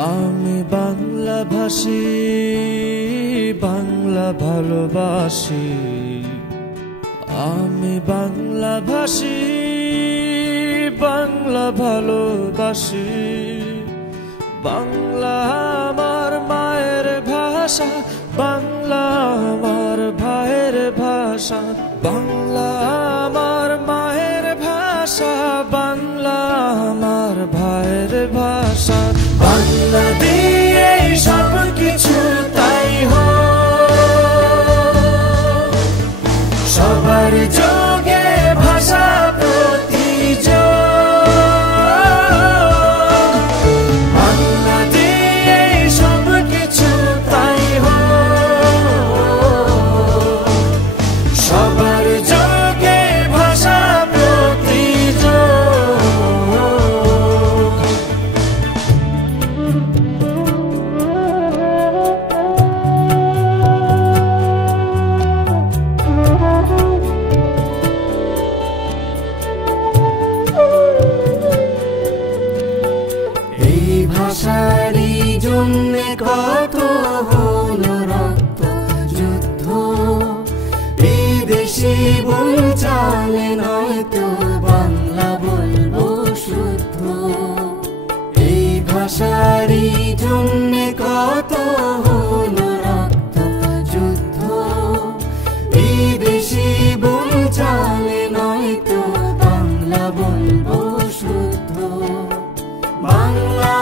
আমি বাংলাভাষী, বাংলা ভালোবাসি। আমি বাংলাভাষী, বাংলা ভালোবাসি। বাংলা আমার মায়ের ভাষা, বাংলা আমার ভাইয়ের ভাষা। বাংলা আমার মায়ের ভাষা, বাংলা আমার ভাইয়ের ভাষা। বাংলা দিয়ে সব কিছু তাই হোক, সবার যোগে ভাষা প্রতিযোগ। বাংলা দিয়ে সব কিছু তাই হোক, সবার যোগে ভাষা প্রতিযোগ। এই ভাষারই জন্যে কত হলো রক্ত যুদ্ধ, বিদেশি বই চালে নয়তো বাংলা বলবো শুদ্ধ। এই ভাষারই জন্যে কত হলো রক্ত যুদ্ধ, বিদেশি বই চালে নয়তো বাংলা বলবো শুদ্ধ। বাংলা